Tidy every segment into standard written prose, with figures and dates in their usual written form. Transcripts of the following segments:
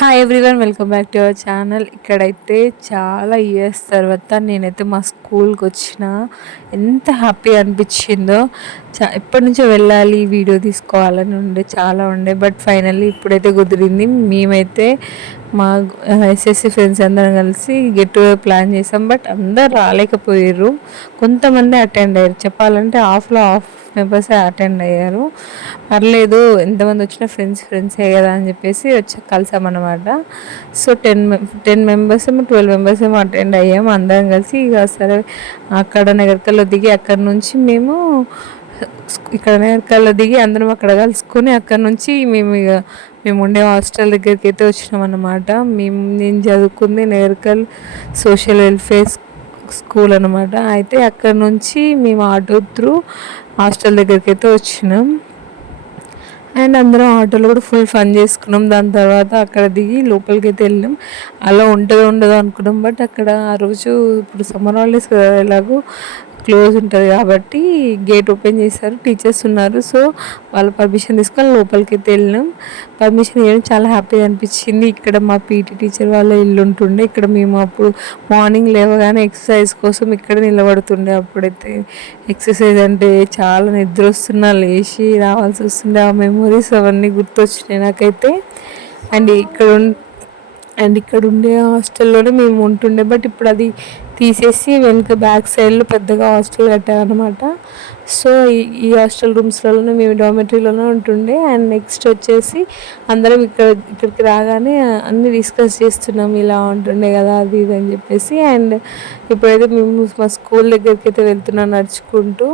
Hi everyone, welcome back to our channel. ఇక్కడైతే చాలా years తర్వాత నేనైతే మా స్కూల్కి వచ్చిన ఎంత హ్యాపీ అనిపించిందో. ఎప్పటి నుంచో వెళ్ళాలి, వీడియో తీసుకోవాలని చాలా ఉండే, బట్ ఫైనల్లీ ఇప్పుడైతే కుదిరింది. మేమైతే మా ఎస్ఎస్సి ఫ్రెండ్స్ అందరం కలిసి గెట్ టుగెదర్ ప్లాన్ చేసాం, బట్ అందరు రాలేకపోయారు. కొంతమంది అటెండ్ అయ్యారు, చెప్పాలంటే హాఫ్లో హాఫ్ మెంబర్స్ అటెండ్ అయ్యారు. పర్లేదు, ఎంతమంది వచ్చినా ఫ్రెండ్సే కదా అని చెప్పేసి వచ్చి కలిసామన్నమాట. సో 10 మెంబర్స్ ఏమో 12 మెంబర్స్ ఏమో అటెండ్ అయ్యాము అందరం కలిసి. ఇక సరే అక్కడ నగరికల్లో దిగి అక్కడ నుంచి మేము ఇక్కడ నగరికల్లో దిగి అందరం అక్కడ కలుసుకొని అక్కడ నుంచి మేము ఉండే హాస్టల్ దగ్గరికి అయితే వచ్చినాం అన్నమాట. నేను చదువుకుంది నగరికల్ సోషల్ వెల్ఫేర్ స్కూల్ అనమాట. అయితే అక్కడ నుంచి మేము ఆటో త్రూ హాస్టల్ దగ్గరికి అయితే వచ్చినాం. అండ్ అందరం ఆటోలో కూడా ఫుల్ ఫన్ చేసుకున్నాం. దాని తర్వాత అక్కడ దిగి లోపలికి అయితే వెళ్ళినాం. అలా ఉండదో అనుకున్నాం, బట్ అక్కడ ఆ రోజు ఇప్పుడు సమ్మర్ హాలిడేస్ కదా, ఎలాగో క్లోజ్ ఉంటుంది కాబట్టి గేట్ ఓపెన్ చేశారు, టీచర్స్ ఉన్నారు. సో వాళ్ళ పర్మిషన్ తీసుకొని లోపలికి అయితే వెళ్ళినాం. పర్మిషన్ ఇవ్వడం చాలా హ్యాపీగా అనిపించింది. ఇక్కడ మా పీటీ టీచర్ వాళ్ళ ఇల్లు ఉంటుండే. ఇక్కడ మేము అప్పుడు మార్నింగ్ లేవగానే ఎక్సర్సైజ్ కోసం ఇక్కడ నిలబడుతుండే. అప్పుడైతే ఎక్సర్సైజ్ అంటే చాలా నిద్ర వస్తున్నా లేచి రావాల్సి వస్తుండే. ఆ మెమొరీస్ అవన్నీ గుర్తొచ్చినాయి నాకైతే. అండ్ ఇక్కడ ఉండే హాస్టల్లోనే మేము ఉంటుండే, బట్ ఇప్పుడు అది తీసేసి వెనుక బ్యాక్ సైడ్లో పెద్దగా హాస్టల్ కట్టారనమాట. సో ఈ హాస్టల్ రూమ్స్లోనే మేము డార్మెటరీలోనే ఉంటుండే. అండ్ నెక్స్ట్ వచ్చేసి అందరం ఇక్కడికి రాగానే అన్నీ డిస్కస్ చేస్తున్నాం, ఇలా ఉంటుండే కదా అది ఇది అని చెప్పేసి. అండ్ ఇప్పుడైతే మేము మా స్కూల్ దగ్గరికి అయితే వెళ్తున్నాం నడుచుకుంటూ.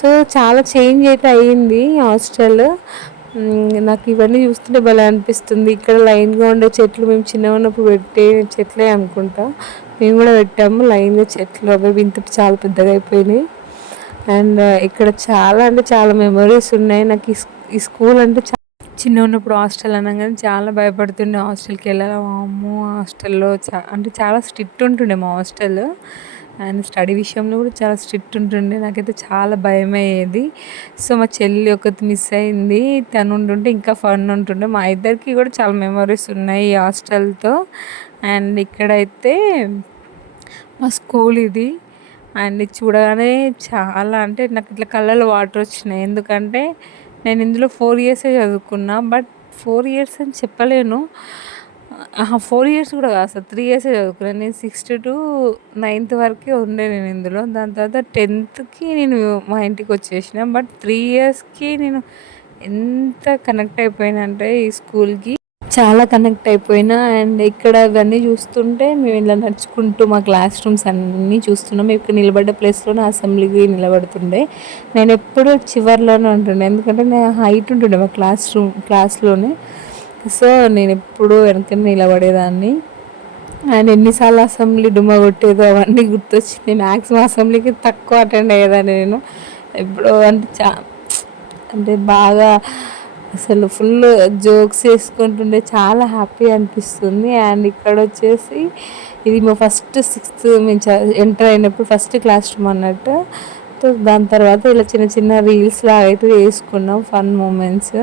సో చాలా చేంజ్ అయితే అయ్యింది హాస్టల్. నాకు ఇవన్నీ చూస్తుంటే భలే అనిపిస్తుంది. ఇక్కడ లైన్గా ఉండే చెట్లు మేము చిన్నగా ఉన్నప్పుడు పెట్టే చెట్లే అనుకుంటా, మేము కూడా పెట్టాము లైన్గా చెట్లు. అవి ఇంత చాలా పెద్దగా అయిపోయినాయి. అండ్ ఇక్కడ చాలా అంటే చాలా మెమరీస్ ఉన్నాయి నాకు. ఈ స్కూల్ అంటే చిన్న ఉన్నప్పుడు హాస్టల్ అనగానే చాలా భయపడుతుండే హాస్టల్కి వెళ్ళాలి. అమ్మో, హాస్టల్లో అంటే చాలా స్ట్రిక్ట్ ఉంటుండే మా హాస్టల్. అండ్ స్టడీ విషయంలో కూడా చాలా స్ట్రిక్ట్ ఉంటుండే. నాకైతే చాలా భయం అయ్యేది. సో మా చెల్లి ఒకటి మిస్ అయింది, తను ఉంటుంటే ఇంకా ఫన్ ఉంటుండే. మా ఇద్దరికి కూడా చాలా మెమరీస్ ఉన్నాయి ఈ హాస్టల్తో. అండ్ ఇక్కడైతే మా స్కూల్ ఇది. అండ్ ఇది చూడగానే చాలా అంటే నాకు ఇట్లా కళ్ళలో వాటర్ వచ్చినాయి. ఎందుకంటే నేను ఇందులో 4 ఇయర్సే చదువుకున్నా, బట్ 4 ఇయర్స్ అని చెప్పలేను. 4 ఇయర్స్ కూడా కాదు, అసలు 3 ఇయర్సే చదువుకున్నాను. నేను 6th to 9th వరకే ఉండే నేను ఇందులో. దాని తర్వాత 10th నేను మా ఇంటికి వచ్చేసిన. బట్ 3 ఇయర్స్కి నేను ఎంత కనెక్ట్ అయిపోయినా అంటే ఈ స్కూల్కి చాలా కనెక్ట్ అయిపోయినా. అండ్ ఇక్కడ ఇవన్నీ చూస్తుంటే మేము ఇలా నడుచుకుంటూ మా క్లాస్ రూమ్స్ అన్నీ చూస్తున్నాం. ఇక్కడ నిలబడ్డ ప్లేస్లోనే అసెంబ్లీకి నిలబడుతుండే. నేను ఎప్పుడూ చివరిలోనే ఉంటుండే, ఎందుకంటే నేను హైట్ ఉంటుండే మా క్లాస్లోనే. సో నేను ఎప్పుడూ వెనక నిలబడేదాన్ని. అండ్ ఎన్నిసార్లు అసెంబ్లీ డుమ్మ కొట్టేదో అవన్నీ గుర్తొచ్చింది. మ్యాక్సిమం అసెంబ్లీకి తక్కువ అటెండ్ అయ్యేదాన్ని నేను. ఎప్పుడో అంటే బాగా అసలు ఫుల్ జోక్స్ వేసుకుంటుండే, చాలా హ్యాపీ అనిపిస్తుంది. అండ్ ఇక్కడ వచ్చేసి ఇది మా ఫస్ట్ 6th మేము ఎంటర్ అయినప్పుడు ఫస్ట్ క్లాస్ రూమ్ అన్నట్టు. దాని తర్వాత ఇలా చిన్న చిన్న రీల్స్ లాగా అయితే వేసుకున్నాం, ఫన్ మూమెంట్స్.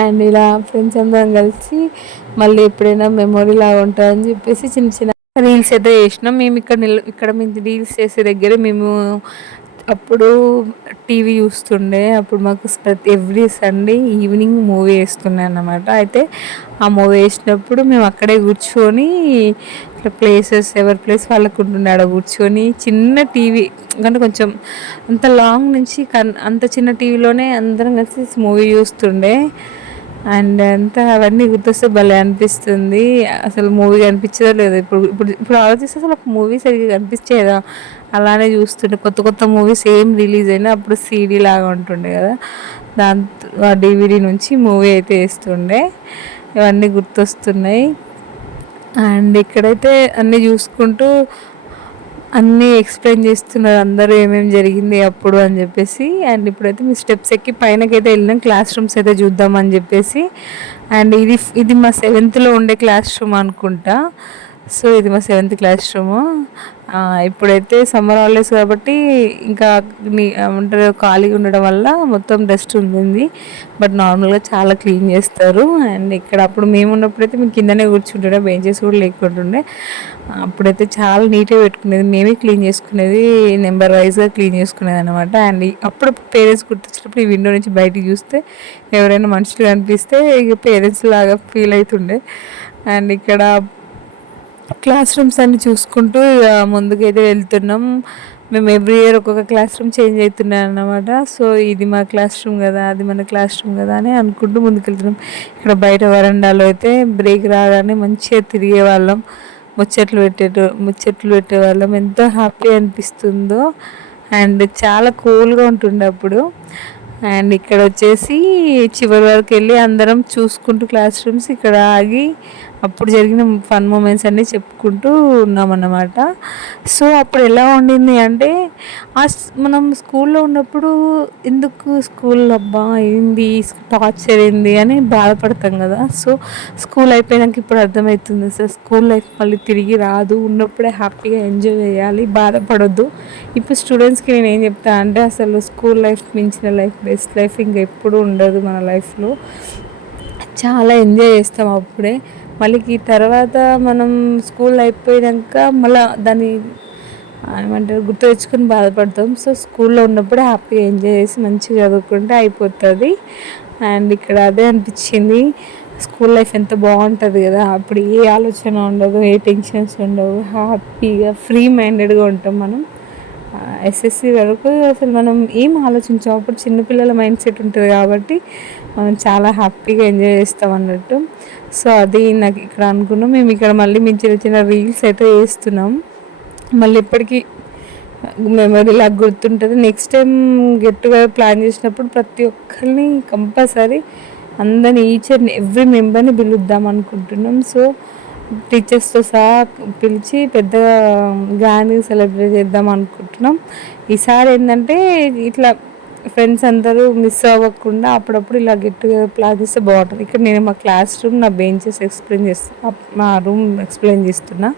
అండ్ ఇలా ఫ్రెండ్స్ అందరం కలిసి మళ్ళీ ఎప్పుడైనా మెమొరీ లాగా ఉంటుందని చెప్పేసి చిన్న చిన్న రీల్స్ అయితే చేసినాం. మేము ఇక్కడ మేము రీల్స్ చేసే దగ్గర మేము అప్పుడు టీవీ చూస్తుండే. అప్పుడు మాకు ఎవ్రీ సండే ఈవినింగ్ మూవీ వేస్తుండే అన్నమాట. అయితే ఆ మూవీ వేసినప్పుడు మేము అక్కడే కూర్చొని ఇట్లా ప్లేసెస్ ఎవరి ప్లేస్ వాళ్ళకు ఉంటుండే, ఆడ కూర్చొని చిన్న టీవీ అంటే కొంచెం అంత లాంగ్ నుంచి అంత చిన్న టీవీలోనే అందరం కలిసి మూవీ చూస్తుండే. అండ్ అంతా అవన్నీ గుర్తొస్తే భలే అనిపిస్తుంది. అసలు మూవీ కనిపించదో లేదు. ఇప్పుడు ఆలోచిస్తే అసలు మూవీ సరిగ్గా కనిపించేదా, అలానే చూస్తుండే. కొత్త కొత్త మూవీస్ ఏం రిలీజ్ అయినా అప్పుడు సీడీ లాగా ఉంటుండే కదా, దాంతో ఆ డివిడీ నుంచి మూవీ అయితే వేస్తుండే. ఇవన్నీ గుర్తొస్తున్నాయి. అండ్ ఇక్కడైతే అన్నీ చూసుకుంటూ అన్నీ ఎక్స్ప్లెయిన్ చేస్తున్నారు అందరూ ఏమేమి జరిగింది అప్పుడు అని చెప్పేసి. అండ్ ఇప్పుడైతే మీ స్టెప్స్ ఎక్కి పైనకైతే వెళ్ళినాం, క్లాస్ రూమ్స్ అయితే చూద్దామని చెప్పేసి. అండ్ ఇది మా 7th ఉండే క్లాస్ రూమ్ అనుకుంటా. సో ఇది మా 7th క్లాస్ రూము. ఇప్పుడైతే సమ్మర్ హాలిడేస్ కాబట్టి ఇంకా ఏమంటారు ఖాళీగా ఉండడం వల్ల మొత్తం డస్ట్ ఉంటుంది. బట్ నార్మల్గా చాలా క్లీన్ చేస్తారు. అండ్ ఇక్కడ అప్పుడు మేము ఉన్నప్పుడైతే మేము కిందనే కూర్చుంటుండే, బెంచెస్ కూడా లేకుంటుండే. అప్పుడైతే చాలా నీట్గా పెట్టుకునేది, మేమే క్లీన్ చేసుకునేది, నెంబర్ వైజ్గా క్లీన్ చేసుకునేది అనమాట. అండ్ అప్పుడు పేరెంట్స్ గుర్తొచ్చినప్పుడు ఈ విండో నుంచి బయటికి చూస్తే ఎవరైనా మనుషులు కనిపిస్తే ఇక పేరెంట్స్ లాగా ఫీల్ అవుతుండే. అండ్ ఇక్కడ క్లాస్ రూమ్స్ అన్ని చూసుకుంటూ ముందుకైతే వెళ్తున్నాం. మేము ఎవ్రీ ఇయర్ ఒక్కొక్క క్లాస్ రూమ్ చేంజ్ అవుతున్నాయి అన్నమాట. సో ఇది మా క్లాస్ రూమ్ కదా, అది మన క్లాస్ రూమ్ కదా అని అనుకుంటూ ముందుకెళ్తున్నాం. ఇక్కడ బయట వరండాలో అయితే బ్రేక్ రాగానే మంచిగా తిరిగే వాళ్ళం, ముచ్చట్లు పెట్టేవాళ్ళం. ఎంతో హ్యాపీ అనిపిస్తుందో. అండ్ చాలా కూల్గా ఉంటుండే అప్పుడు. అండ్ ఇక్కడ వచ్చేసి చివరి వరకు వెళ్ళి అందరం చూసుకుంటూ క్లాస్ రూమ్స్ ఇక్కడ ఆగి అప్పుడు జరిగిన ఫన్ మూమెంట్స్ అన్నీ చెప్పుకుంటూ ఉన్నామన్నమాట. సో అప్పుడు ఎలా ఉండింది అంటే మనం స్కూల్లో ఉన్నప్పుడు ఎందుకు స్కూల్ అబ్బా ఏంది టార్చర్ ఏంది అని బాధపడతాం కదా. సో స్కూల్ అయిపోయినాక ఇప్పుడు అర్థమవుతుంది సార్, స్కూల్ లైఫ్ మళ్ళీ తిరిగి రాదు, ఉన్నప్పుడే హ్యాపీగా ఎంజాయ్ చేయాలి, బాధపడొద్దు. ఇప్పుడు స్టూడెంట్స్కి నేను ఏం చెప్తాను అంటే అసలు స్కూల్ లైఫ్ మించిన లైఫ్, బెస్ట్ లైఫ్ ఇంకా ఎప్పుడూ ఉండదు మన లైఫ్లో. చాలా ఎంజాయ్ చేస్తాం అప్పుడే. మళ్ళీ తర్వాత మనం స్కూల్ అయిపోయాక మళ్ళీ దాన్ని ఏమంటారు గుర్తు తెచ్చుకొని బాధపడతాం. సో స్కూల్లో ఉన్నప్పుడు హ్యాపీగా ఎంజాయ్ చేసి మంచిగా చదువుకుంటే అయిపోతుంది. అండ్ ఇక్కడ అదే అనిపించింది, స్కూల్ లైఫ్ ఎంత బాగుంటుంది కదా. అప్పుడు ఏ ఆలోచన ఉండదు, ఏ టెన్షన్స్ ఉండవు, హ్యాపీగా ఫ్రీ మైండెడ్గా ఉంటాం మనం. ఎస్ఎస్సి వరకు అసలు మనం ఏం ఆలోచించాం, అప్పుడు చిన్నపిల్లల మైండ్ సెట్ ఉంటుంది కాబట్టి మనం చాలా హ్యాపీగా ఎంజాయ్ చేస్తాం అన్నట్టు. సో అది నాకు ఇక్కడ అనుకున్నాం. మేము ఇక్కడ మళ్ళీ మేము చిన్న చిన్న రీల్స్ అయితే వేస్తున్నాం. మళ్ళీ ఇప్పటికీ మెమరీలాగా గుర్తుంటుంది. నెక్స్ట్ టైం గెట్టుగా ప్లాన్ చేసినప్పుడు ప్రతి ఒక్కరిని కంపల్సరీ అందరినీ ఈచ్ అండ్ ఎవ్రీ మెంబర్ని పిలుద్దాం అనుకుంటున్నాం. సో టీచర్స్తో సహా పిలిచి పెద్దగా గ్రాండ్గా సెలబ్రేట్ చేద్దాం అనుకుంటున్నాం. ఈసారి ఏంటంటే ఇట్లా ఫ్రెండ్స్ అందరూ మిస్ అవ్వకుండా అప్పుడప్పుడు ఇలా గెట్టుగా ప్లాన్ చేస్తే బాగుంటుంది. ఇక్కడ నేను మా క్లాస్ రూమ్, నా బెంచెస్ ఎక్స్ప్లెయిన్ చేస్తున్నా, మా రూమ్ ఎక్స్ప్లెయిన్ చేస్తున్నా.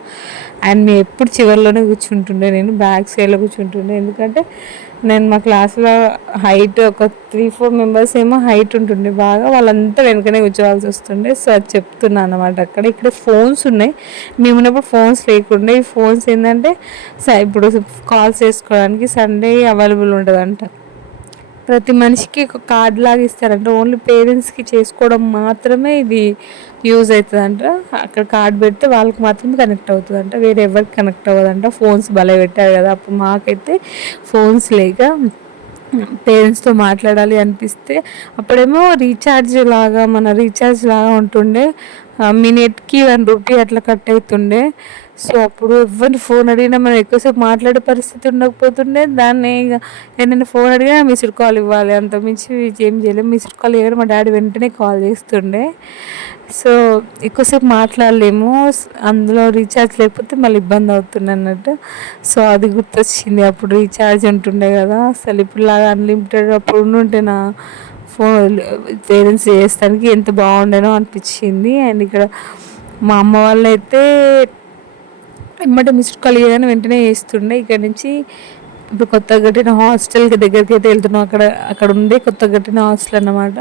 అండ్ మేము ఎప్పుడు చివరిలోనే కూర్చుంటుండే, నేను బ్యాక్ సైడ్లో కూర్చుంటుండే. ఎందుకంటే నేను మా క్లాస్లో హైట్ ఒక 3-4 మెంబర్స్ ఏమో హైట్ ఉంటుండే బాగా, వాళ్ళంతా వెనకనే కూర్చోవాల్సి వస్తుండే. సో అది చెప్తున్నాను అన్నమాట. అక్కడ ఇక్కడ ఫోన్స్ ఉన్నాయి, మేము ఉన్నప్పుడు ఫోన్స్ లేకుండే. ఈ ఫోన్స్ ఏంటంటే ఇప్పుడు కాల్స్ చేసుకోవడానికి సండే అవైలబుల్ ఉంటుందంట. ప్రతి మనిషికి ఒక కార్డ్ లాగా ఇస్తారంట, ఓన్లీ పేరెంట్స్కి చేసుకోవడం మాత్రమే ఇది యూజ్ అవుతుందంట. అక్కడ కార్డ్ పెడితే వాళ్ళకి మాత్రమే కనెక్ట్ అవుతుందంట, వేరే ఎవరికి కనెక్ట్ అవ్వదంట. ఫోన్స్ భలే పెట్టారు కదా. అప్పుడు మాకైతే ఫోన్స్ లేక పేరెంట్స్తో మాట్లాడాలి అనిపిస్తే అప్పుడేమో రీఛార్జ్ లాగా ఉంటుండే, మినిట్కి 1 రూపీ అట్లా కట్ అవుతుండే. సో అప్పుడు ఎవరిని ఫోన్ అడిగినా మనం ఎక్కువసేపు మాట్లాడే పరిస్థితి ఉండకపోతుండే. దాన్ని ఇక ఏదైనా ఫోన్ అడిగినా మిస్డ్ కాల్ ఇవ్వాలి, అంత మించి ఏం చేయలేము. మిస్డ్ కాల్ ఇవ్వడం మా డాడీ వెంటనే కాల్ చేస్తుండే. సో ఎక్కువసేపు మాట్లాడలేము, అందులో రీఛార్జ్ లేకపోతే మళ్ళీ ఇబ్బంది అవుతుంది అన్నట్టు. సో అది గుర్తొచ్చింది, అప్పుడు రీఛార్జ్ ఉంటుండే కదా. అసలు ఇప్పుడులాగా అన్లిమిటెడ్ అప్పుడు ఉంటే నా ఫోన్ పేరెంట్స్ చేస్తానికి ఎంత బాగుండేనో అనిపించింది. అండ్ ఇక్కడ మా అమ్మ వాళ్ళు అయితే ఎమ్మటే మిస్డ్ కాల్ ఇవ్వగానే వెంటనే చేస్తుండే. ఇక్కడ నుంచి ఇప్పుడు కొత్తగా కట్టిన హాస్టల్కి దగ్గరికి అయితే వెళ్తున్నాం. అక్కడ ఉండే కొత్తగా కట్టిన హాస్టల్ అన్నమాట.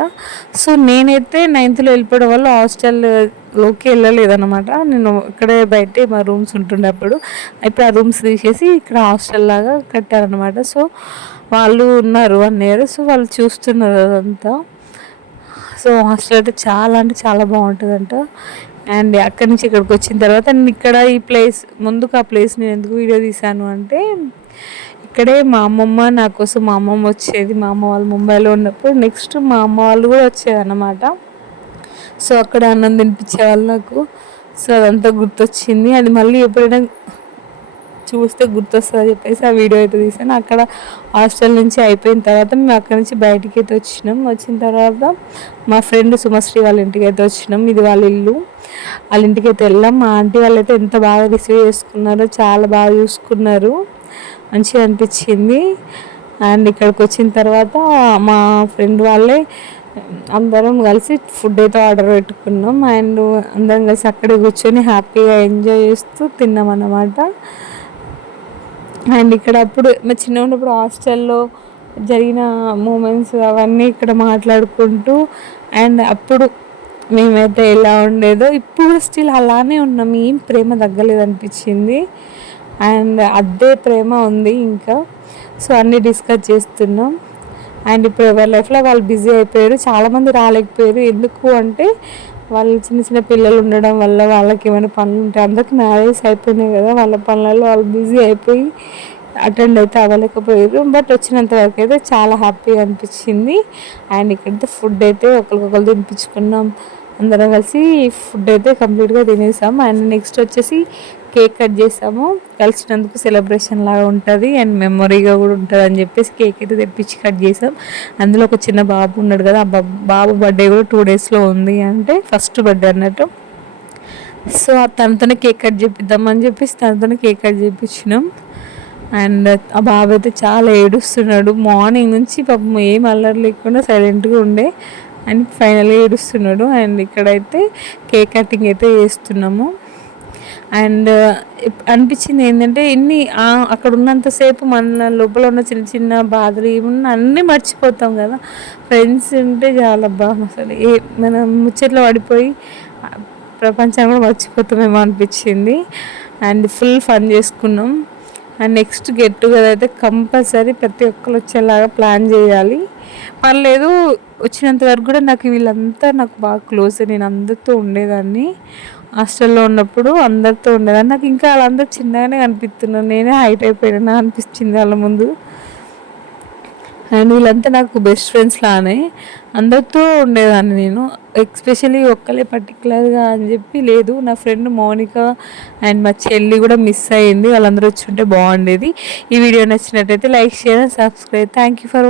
సో నేనైతే 9th వెళ్ళిపోవడం వల్ల హాస్టల్లోకి వెళ్ళలేదన్నమాట. నేను ఇక్కడే బయటే మా రూమ్స్ ఉంటుండే అప్పుడు. ఇప్పుడు ఆ రూమ్స్ తీసేసి ఇక్కడ హాస్టల్ లాగా కట్టారనమాట. సో వాళ్ళు ఉన్నారు 1 year. సో వాళ్ళు చూస్తున్నారు అదంతా. సో హాస్టల్ అయితే చాలా అంటే చాలా బాగుంటుందంట. అండ్ అక్కడి నుంచి ఇక్కడికి వచ్చిన తర్వాత నేను ఇక్కడ ఈ ప్లేస్ ముందుకు ఆ ప్లేస్ నేను ఎందుకు వీడియో తీశాను అంటే ఇక్కడే మా అమ్మమ్మ నా కోసం మా అమ్మమ్మ వచ్చేది. మా అమ్మ వాళ్ళు ముంబైలో ఉన్నప్పుడు నెక్స్ట్ మా అమ్మ వాళ్ళు కూడా వచ్చేది అన్నమాట. సో అక్కడ అన్నం తినిపించేవాళ్ళు నాకు. సో అదంతా గుర్తొచ్చింది. అది మళ్ళీ ఎప్పుడైనా చూస్తే గుర్తొస్తుంది చెప్పేసి ఆ వీడియో అయితే తీసాను. అక్కడ హాస్టల్ నుంచి అయిపోయిన తర్వాత మేము అక్కడి నుంచి బయటికి అయితే వచ్చిన తర్వాత మా ఫ్రెండ్ సుమశ్రీ వాళ్ళ ఇంటికి అయితే వచ్చినాం. ఇది వాళ్ళ ఇల్లు. వాళ్ళ ఇంటికి అయితే వెళ్ళాం. మా ఆంటీ వాళ్ళు అయితే ఎంత బాగా రిసీవ్ చేసుకున్నారో, చాలా బాగా చూసుకున్నారు, మంచిగా అనిపించింది. అండ్ ఇక్కడికి వచ్చిన తర్వాత మా ఫ్రెండ్ వాళ్ళే అందరం కలిసి ఫుడ్ అయితే ఆర్డర్ పెట్టుకున్నాం అండ్ అందరం కలిసి అక్కడే కూర్చొని హ్యాపీగా ఎంజాయ్ చేస్తూ తిన్నాం అన్నమాట. అండ్ ఇక్కడ అప్పుడు మా చిన్న ఉన్నప్పుడు హాస్టల్లో జరిగిన మూమెంట్స్ అవన్నీ ఇక్కడ మాట్లాడుకుంటూ అండ్ అప్పుడు మేమైతే ఎలా ఉండేదో ఇప్పుడు స్టిల్ అలానే ఉన్నాం, ఏం ప్రేమ తగ్గలేదు అనిపించింది. అండ్ అదే ప్రేమ ఉంది ఇంకా. సో అన్నీ డిస్కస్ చేస్తున్నాం. అండ్ ఇప్పుడు ఎవరి లైఫ్లో వాళ్ళు బిజీ అయిపోయారు, చాలామంది రాలేకపోయారు. ఎందుకు అంటే వాళ్ళు చిన్న చిన్న పిల్లలు ఉండడం వల్ల వాళ్ళకి ఏమైనా పనులు ఉంటాయి. అందరికి మ్యారేజ్ అయిపోయినాయి కదా, వాళ్ళ పనులలో వాళ్ళు బిజీ అయిపోయి అటెండ్ అయితే అవ్వలేకపోయారు. బట్ వచ్చినంత వరకు అయితే చాలా హ్యాపీగా అనిపించింది. అండ్ ఇక్కడైతే ఫుడ్ అయితే ఒకరికొకరు తినిపించుకున్నాం. అందరం కలిసి ఫుడ్ అయితే కంప్లీట్గా తినేసాం. అండ్ నెక్స్ట్ వచ్చేసి కేక్ కట్ చేసాము. కలిసినందుకు సెలబ్రేషన్ లాగా ఉంటుంది అండ్ మెమొరీగా కూడా ఉంటుంది అని చెప్పేసి కేక్ అయితే తెప్పించి కట్ చేసాం. అందులో ఒక చిన్న బాబు ఉన్నాడు కదా, ఆ బాబు బర్త్డే కూడా 2 డేస్లో ఉంది, అంటే ఫస్ట్ బర్త్డే అన్నట్టు. సో తనతోనే కేక్ కట్ చేపిద్దామని చెప్పేసి తనతోనే కేక్ కట్ చేయించినాం. అండ్ ఆ బాబు అయితే చాలా ఏడుస్తున్నాడు. మార్నింగ్ నుంచి పాపం ఏం అల్లరి లేకుండా సైలెంట్గా ఉండే అండ్ ఫైనల్గా ఏడుస్తున్నాడు. అండ్ ఇక్కడైతే కేక్ కటింగ్ అయితే చేస్తున్నాము. అండ్ అనిపించింది ఏంటంటే అక్కడ ఉన్నంతసేపు మన లోపల ఉన్న చిన్న చిన్న బాధలు ఏమున్నా అన్నీ మర్చిపోతాం కదా. ఫ్రెండ్స్ ఉంటే చాలా బాగా అసలు మనం ముచ్చట్లో పడిపోయి ప్రపంచాన్ని కూడా మర్చిపోతామేమో అనిపించింది. అండ్ ఫుల్ ఫన్ చేసుకున్నాం. అండ్ నెక్స్ట్ గెట్ టుగెదర్ అయితే కంపల్సరీ ప్రతి ఒక్కరు వచ్చేలాగా ప్లాన్ చేయాలి. పర్లేదు, వచ్చినంత వరకు కూడా వీళ్ళంతా నాకు బాగా క్లోజ్. నేను అందరితో ఉండేదాన్ని హాస్టల్లో ఉన్నప్పుడు, అందరితో ఉండేదాన్ని. నాకు ఇంకా వాళ్ళందరూ చిన్నగానే కనిపిస్తున్నాను, నేనే హైట్ అయిపోయినా అనిపించింది వాళ్ళ ముందు. అండ్ వీళ్ళంతా నాకు బెస్ట్ ఫ్రెండ్స్ లానే అందరితో ఉండేదాన్ని నేను. ఎస్పెషల్లీ ఒక్కలే పర్టికులర్గా అని చెప్పి లేదు. నా ఫ్రెండ్ మౌనిక అండ్ మా చెల్లి కూడా మిస్ అయ్యింది, వాళ్ళందరూ వచ్చి ఉంటే బాగుండేది. ఈ వీడియో నచ్చినట్టయితే like, share and subscribe. Thank you for